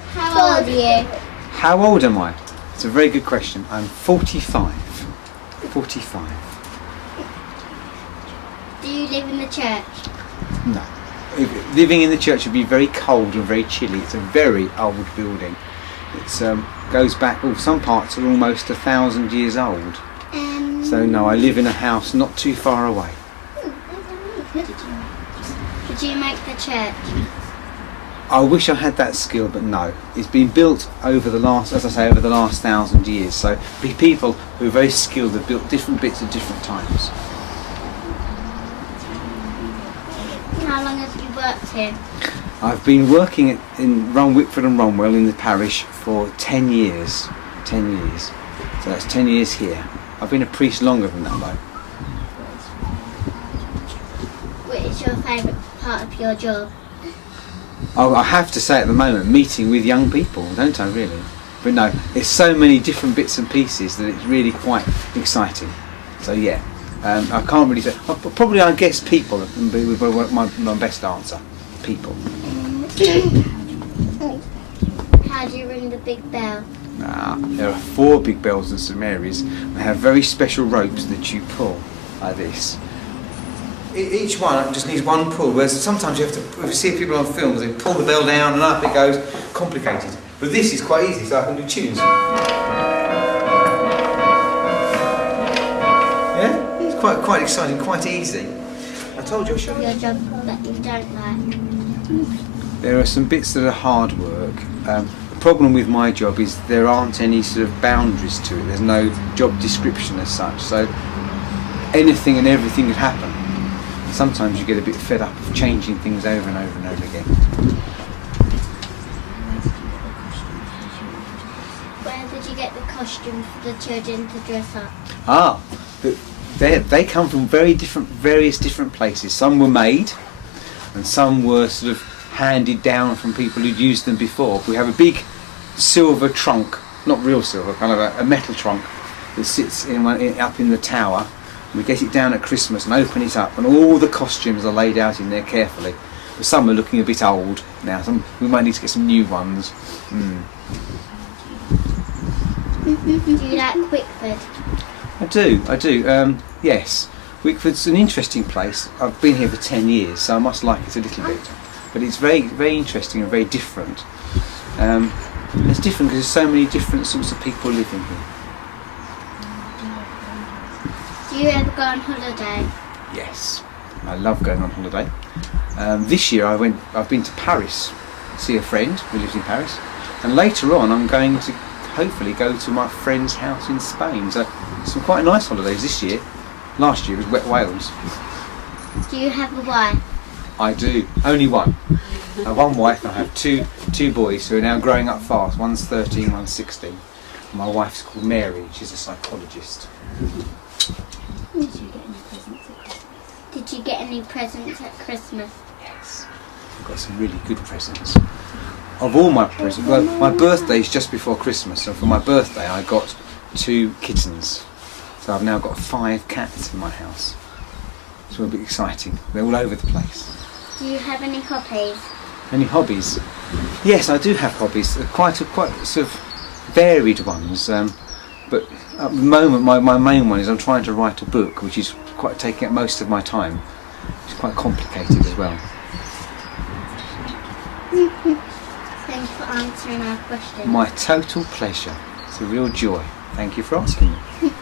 How old are you? How old am I? It's a very good question. I'm 45. 45. Do you live in the church? No. Living in the church would be very cold and very chilly. It's a very old building. It goes back, some parts are almost 1,000 years old. So no, I live in a house not too far away. Did you make the church? I wish I had that skill, but no. It's been built over the last, as I say, over the last 1,000 years. So people who are very skilled have built different bits at different times. How long have you worked here? I've been working in Wickford and Ronwell in the parish for 10 years. 10 years. So that's 10 years here. I've been a priest longer than that though. What is your favourite part of your job? Oh, I have to say at the moment, meeting with young people, don't I really? But no, there's so many different bits and pieces that it's really quite exciting. So yeah, I can't really say. Probably I guess people would be my best answer. People. How do you ring the big bell? There are 4 big bells in St Mary's. They have very special ropes that you pull like this. Each one just needs one pull, whereas sometimes you have to, if you see people on films, they pull the bell down and up it goes, complicated. But this is quite easy, so I can do tunes. Yeah? It's quite exciting, quite easy. I told you I'll show you. Your job that you don't like? There are some bits that are hard work. The problem with my job is there aren't any sort of boundaries to it. There's no job description as such, so anything and everything could happen. Sometimes you get a bit fed up of changing things over and over and over again. Where did you get the costumes for the children to dress up? They come from various different places. Some were made, and some were sort of handed down from people who'd used them before. We have a big silver trunk, not real silver, kind of a metal trunk that sits up in the tower. We get it down at Christmas and open it up, and all the costumes are laid out in there carefully. But some are looking a bit old now. We might need to get some new ones. Do you like Wickford? I do. Yes, Wickford's an interesting place. I've been here for 10 years, so I must like it a little bit. But it's very, very interesting and very different. It's different because there's so many different sorts of people living here. Do you ever go on holiday? Yes, I love going on holiday. This year I've been to Paris, see a friend who lives in Paris, and later on I'm going to hopefully go to my friend's house in Spain. So some quite nice holidays this year. Last year was wet Wales. Do you have a wife? I do. Only one. One wife, and I have two boys who are now growing up fast. One's 13, one's 16. My wife's called Mary. She's a psychologist. Did you get any presents at Christmas? Yes. I've got some really good presents. Of all my presents, well, my birthday's just before Christmas, so for my birthday I got 2 kittens. So I've now got 5 cats in my house. It's a bit exciting. They're all over the place. Do you have any hobbies? Any hobbies? Yes, I do have hobbies. Quite sort of varied ones. But at the moment, my main one is I'm trying to write a book, which is quite taking up most of my time. It's quite complicated as well. Thank you for answering our question. My total pleasure. It's a real joy. Thank you for asking me.